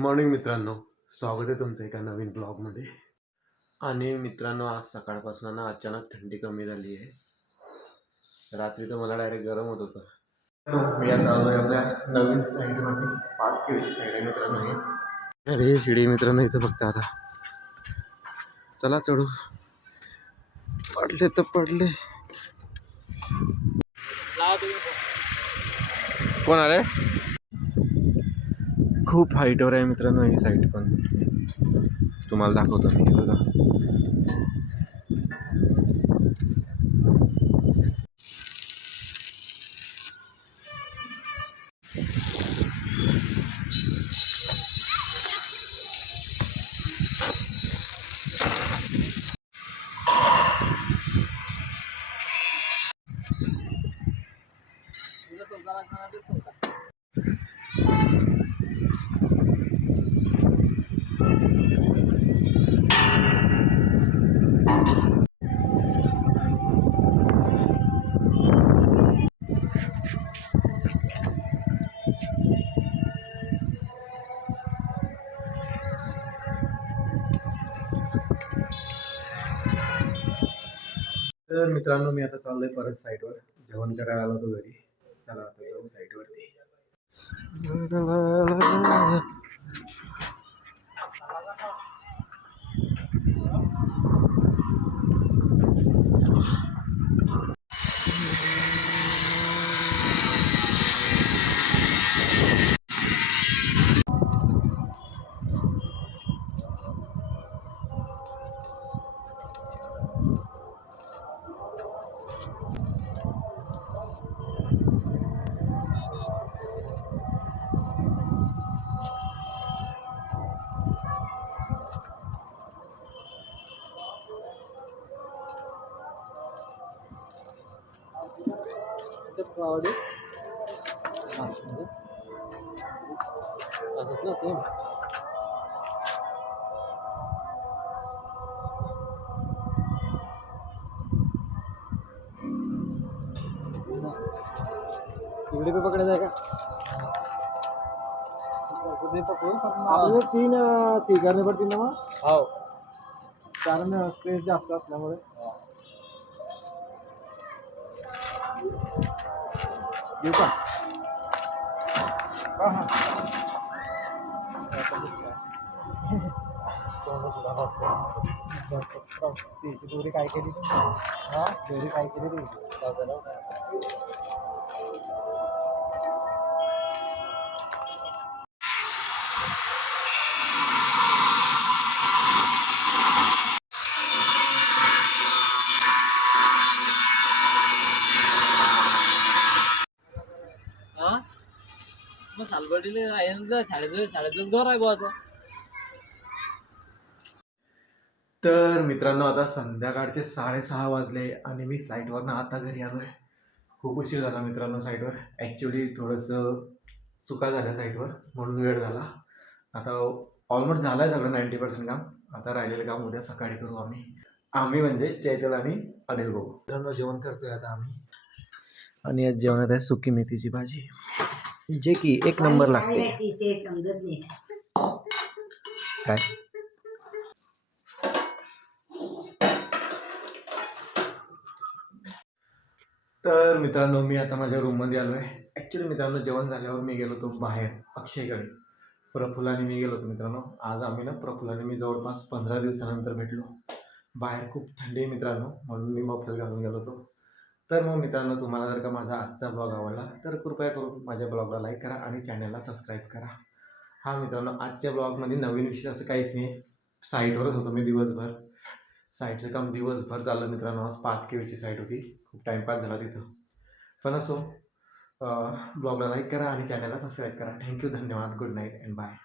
Morning मित्रांनो, स्वागत आहे तुमचं एका नवीन ब्लॉगमध्ये. आणि मित्रांनो, आज सकाळपासून ना अचानक थंडी कमी झाली आहे. रात्री तर मला डायरेक्ट गरम होत होतं. मी आता आलोय आपल्या नवीन साईडवरती. 5 केळीची साईड आहे मित्रांनो ही. अरे शिडी मित्रांनो, इथं बघता आता. चला चढू. पडले तर पडले. कोण आले? खूप हाईटवर आहे मित्रांनो ही साईड, पण तुम्हाला दाखवतो मी. बघा, तर मित्रांनो, मी आता चाललोय परत साईडवर. जेवण करायला आलो होतो घरी. चला आता जाऊ साईडवरती. असंच ना सेम. इकडे पे पकडायचं आहे का? आपल्याला 3 स्वीकारणे पडतील ना मग? हो, कारण स्पेस जास्त असल्यामुळे. येऊ का? हां त्याची दोरी काय केली तुम्ही? हां, दोरी काय केली त्याची? मग सालबर्डीला शाळेतच घर आहे बुवाचं. तर मित्रांनो, आता संध्याकाळचे 6:30 वाजले आणि मी साईटवरनं आता घरी आलो आहे. खूप उशीर झाला मित्रांनो साईटवर. ॲक्च्युली थोडंसं चुका झाल्या साईटवर, म्हणून वेळ झाला. आता ऑलमोस्ट झालं आहे सगळं 90% काम. आता राहिलेलं काम उद्या सकाळी करू आम्ही. आम्ही म्हणजे चैतल आणि अनिल भाऊ. मित्रांनो, जेवण करतोय आता आम्ही. आणि आज जेवणात आहे सुकी मेथीची भाजी, जे की एक नंबर लागते. काय तर मित्रांनो, मी आता माझ्या रूममध्ये आलो आहे. ॲक्च्युली मित्रांनो, जेवण झाल्यावर मी गेलो होतो बाहेर अक्षयकडे. प्रफुल्लाने मी गेलो होतो मित्रांनो. आज आम्ही ना प्रफुल्लाने मी जवळपास 15 दिवसानंतर भेटलो. बाहेर खूप थंडी आहे मित्रांनो, म्हणून मी मफलर घालून गेलो होतो. तर मग मित्रांनो, तुम्हाला जर का माझा आजचा ब्लॉग आवडला तर कृपया करून माझ्या ब्लॉगला लाईक करा आणि चॅनलला सबस्क्राईब करा. हा मित्रांनो, आजच्या ब्लॉगमध्ये नवीन विषय असं काहीच नाही. साईटवरच होतो मी दिवसभर. साईटचं काम दिवसभर चाललं मित्रांनो. आज 5 केळीची साईट होती. खूप टाईमपास झाला तिथं. पण असो, ब्लॉगला लाईक करा आणि चॅनलला सबस्क्राईब करा. थँक्यू, धन्यवाद, गुड नाईट अँड बाय.